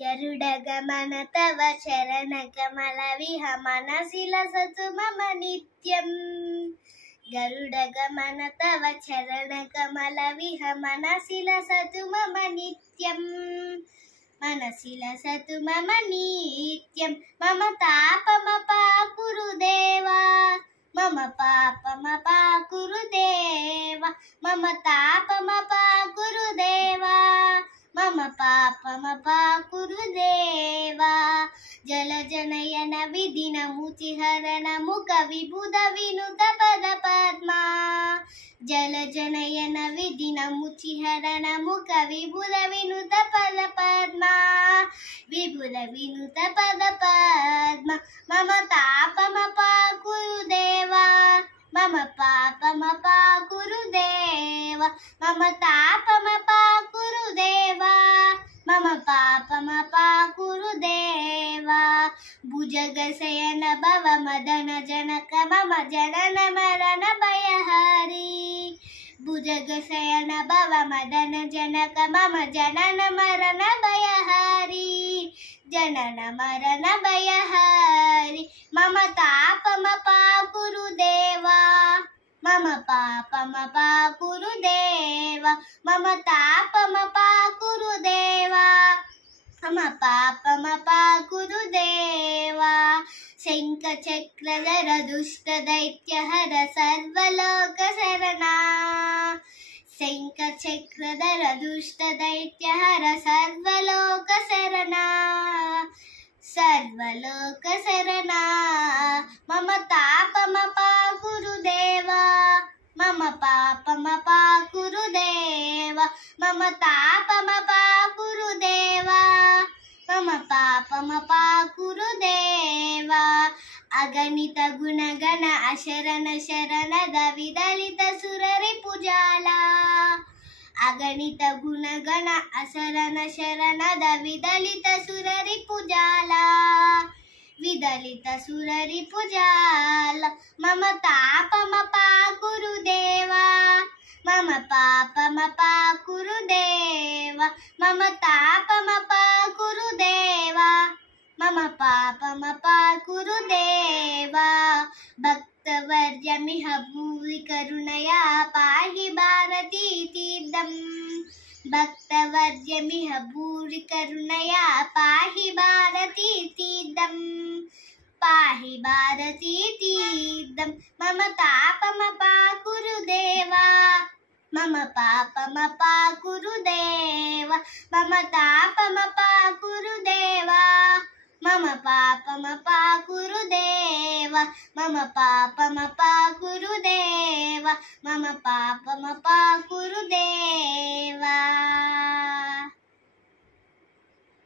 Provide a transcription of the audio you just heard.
गरुडगमन तव चरणकमलविहमनसि लसतु मम नित्यम् गरुडगमन तव चरणकमलविहमनसि लसतु मम नित्यम् मनसि लसतु मम नित्यं मम तापमपाकुरु देवा मम पापमपाकुरु देवा मम तापमपाकुरु देवा मम पापमपाकुरु देवा जलजनयन विधिनमुचिहरण मुख विबुध विनुत पद पद्मा जलजनयन विधिनमुचिहरण मुख विबुध विनुत पद पद्मा विबुध विनुत पद पद्मा मम तापमपाकुरु देवा मम पापमपाकुरु देवा मम तापमपाकुरु देवा मम पापमपाकुरु देवा भुजगशयन भव मदन जनक मम जनन मरण भयहरि भुजगशयन भव मदन जनक मम जनन मरण भयहरि जनन मरण भयहरि मम तापमपाकुरु देवा मम पापमपाकुरु देवा मम तापमपाकुरु देवा मम पापमपाकुरु देवा शङ्खचक्रधर दुष्टदैत्यहर सर्वलोकशरणा शङ्खचक्रधर दुष्टदैत्यहर सर्वलोकशरणा सर्वलोकशरणा मम तापमपाकुरु देवा मम पापमपाकुरु देवा मम तापमपाकुरु देवा मम पापमपाकुरु देवा अगणित गुणगण अशरण शरणद विदलित सुररिपुजाला अगणित गुणगण असरण शरणद विदलित सुररिपुजाला विदलित सुररिपुजाला मम तापमपाकुरु देवा मम पापमपाकुरु देवा मम तापमपाकुरु देवा मम पापमपाकुरु देवा भक्तवर्यमिह भूरि करुणया पाहि भारती तीर्थम् भक्तवर्यमिह भूरि करुणया पाहि भारती तीर्थम् पाहि भारती तीर्थम् मम तापमपाकुरु देवा मम पापमपाकुरु देवा मम तापमपाकुरु देवा मम पापमपाकुरु देवा मम पापमपाकुरु देवा मम पापमपाकुरु देवा।